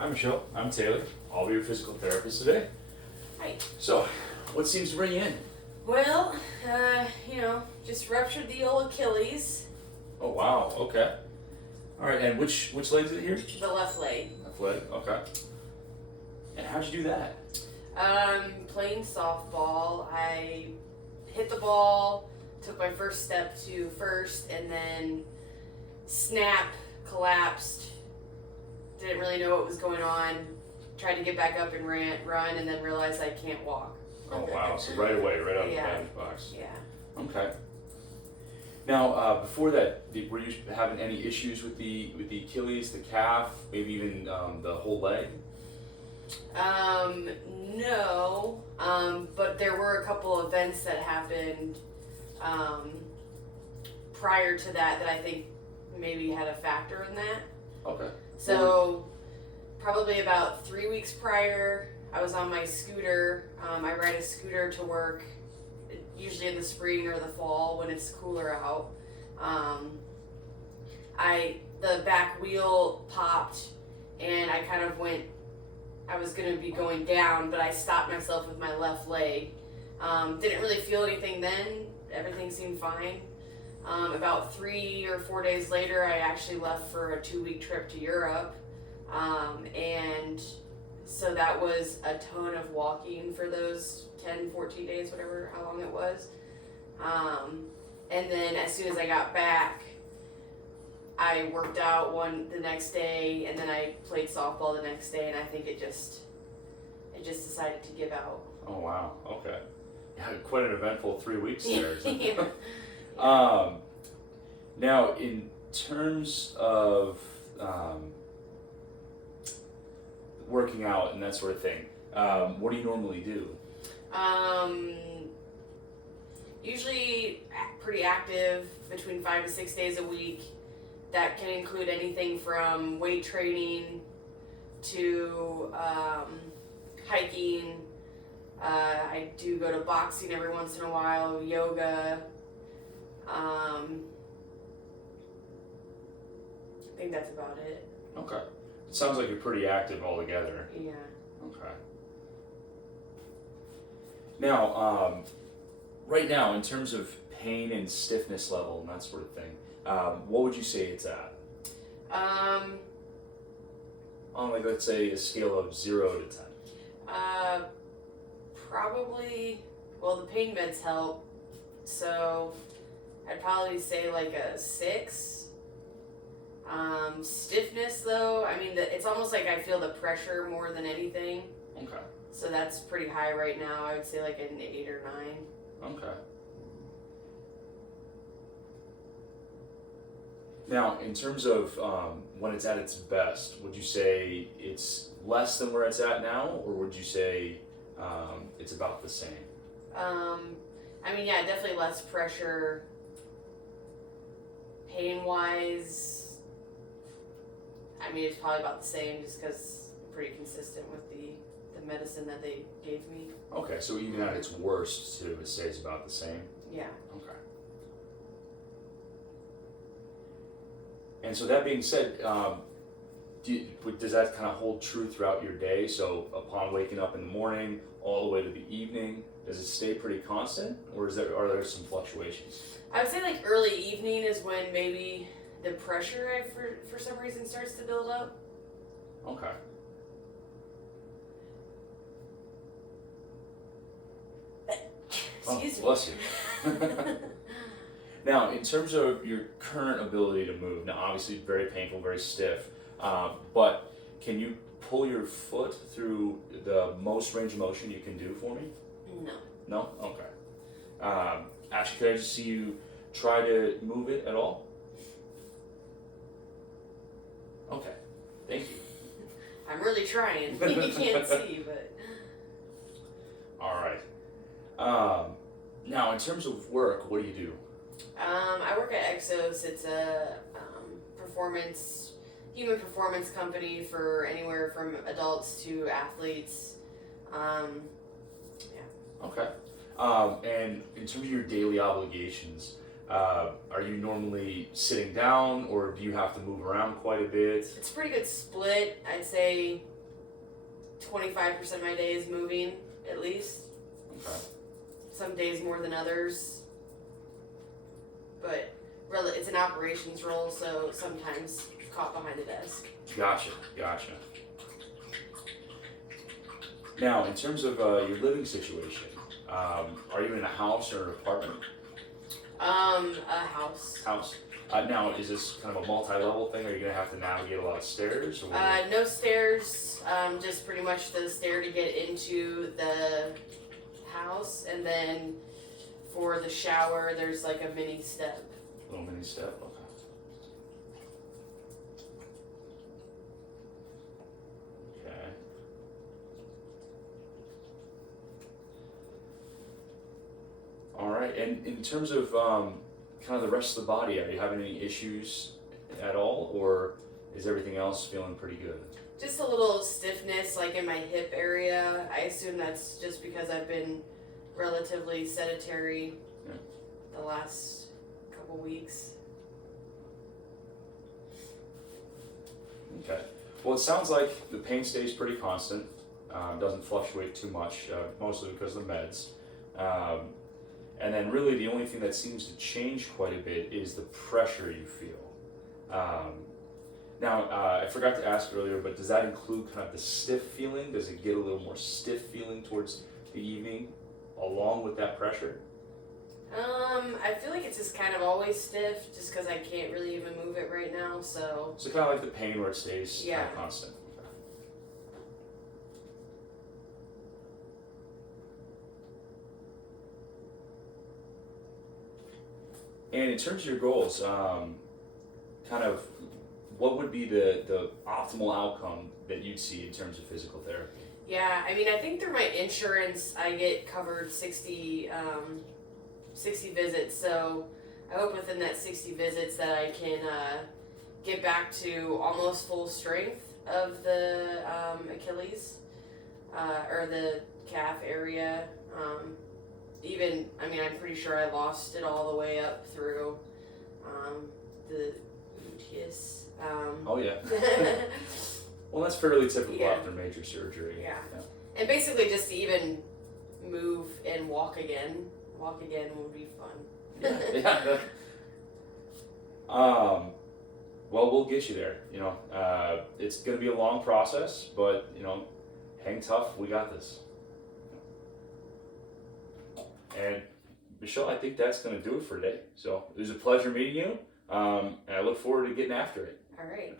Hi Michelle, I'm Taylor. I'll be your physical therapist today. Hi. So, what seems to bring you in? Well, just ruptured the old Achilles, Oh wow, okay. Alright, and which leg is it here? the left leg. Left leg, okay. And how'd you do that? Playing softball, I hit the ball, took my first step to first, and then snap, collapsed, didn't really know what was going on, tried to get back up and run, and then realized I can't walk. Oh wow, so right away, right out of the Yeah. bandage box. Yeah. Okay. Now, before that, were you having any issues with the Achilles, the calf, maybe even the whole leg? No, but there were a couple events that happened prior to that I think maybe had a factor in that. Okay. So, probably about 3 weeks prior, I was on my scooter. I ride a scooter to work, usually in the spring or the fall when it's cooler out. The back wheel popped, and I kind of went. I was gonna be going down, but I stopped myself with my left leg. Didn't really feel anything then. Everything seemed fine. About 3 or 4 days later, I actually left for a 2-week trip to Europe. And so that was a ton of walking for those 10, 14 days, whatever, how long it was. And then as soon as I got back, I worked out the next day, and then I played softball the next day, and I think it just decided to give out. Oh wow, okay. Yeah, quite an eventful 3 weeks there. Yeah. Now, in terms of working out and that sort of thing, what do you normally do? Usually pretty active, between 5 to 6 days a week. That can include anything from weight training to hiking. I do go to boxing every once in a while, yoga. I think that's about it. Okay. It sounds like you're pretty active altogether. Yeah. Okay. Now, right now, in terms of pain and stiffness level and that sort of thing, what would you say it's at? On, like, let's say a scale of 0 to 10. Probably, well, the pain meds help, so I'd probably say like a 6. Stiffness though, I mean, it's almost like I feel the pressure more than anything. Okay. So that's pretty high right now. I would say like an 8 or 9. Okay. Now, in terms of when it's at its best, would you say it's less than where it's at now, or would you say it's about the same? I mean, yeah, definitely less pressure. Pain-wise, I mean, it's probably about the same, just because I'm pretty consistent with the medicine that they gave me. Okay, so even at its worst, too, it stays about the same? Yeah. Okay. And so that being said, does that kind of hold true throughout your day? So upon waking up in the morning, all the way to the evening, does it stay pretty constant, or are there some fluctuations? I would say like early evening is when maybe the pressure for some reason starts to build up. Okay. Excuse me. Bless you. Now, in terms of your current ability to move, now obviously very painful, very stiff, but can you pull your foot through the most range of motion you can do for me? No. No? Okay. Actually, could I just see you try to move it at all? Okay. Thank you. I'm really trying. You can't see, but. All right. Now, in terms of work, what do you do? I work at Exos. It's a human performance company for anywhere from adults to athletes. Yeah. Okay. And in terms of your daily obligations, Are you normally sitting down, or do you have to move around quite a bit? It's a pretty good split. I'd say 25% of my day is moving, at least. Okay. Some days more than others. But really, it's an operations role, so sometimes caught behind a desk. Gotcha. Now, in terms of your living situation, are you in a house or an apartment? A house. House. Now, is this kind of a multi-level thing? Are you going to have to navigate a lot of stairs? Or? No stairs, just pretty much the stair to get into the house, and then for the shower, there's like a mini step. Little mini step, okay. Okay. All right, and in terms of kind of the rest of the body, are you having any issues at all, or is everything else feeling pretty good? Just a little stiffness, like in my hip area. I assume that's just because I've been relatively sedentary the last couple weeks. Okay. Well, it sounds like the pain stays pretty constant. Doesn't fluctuate too much, mostly because of the meds. And then really the only thing that seems to change quite a bit is the pressure you feel. Now, I forgot to ask earlier, but does that include kind of the stiff feeling? Does it get a little more stiff feeling towards the evening along with that pressure? I feel like it's just kind of always stiff, just because I can't really even move it right now, so. So kind of like the pain where it stays kind of constant. And in terms of your goals, kind of what would be the optimal outcome that you'd see in terms of physical therapy? Yeah, I mean, I think through my insurance, I get covered 60 visits, so I hope within that 60 visits that I can get back to almost full strength of the Achilles, or the calf area. Even, I mean, I'm pretty sure I lost it all the way up through the gluteus. Oh yeah. Well, that's fairly typical Yeah. after major surgery. Yeah. And basically just to even move and walk again would be fun. Yeah. Well, we'll get you there. You know, it's going to be a long process, but you know, hang tough. We got this. And Michelle, I think that's going to do it for today. So it was a pleasure meeting you, and I look forward to getting after it. All right.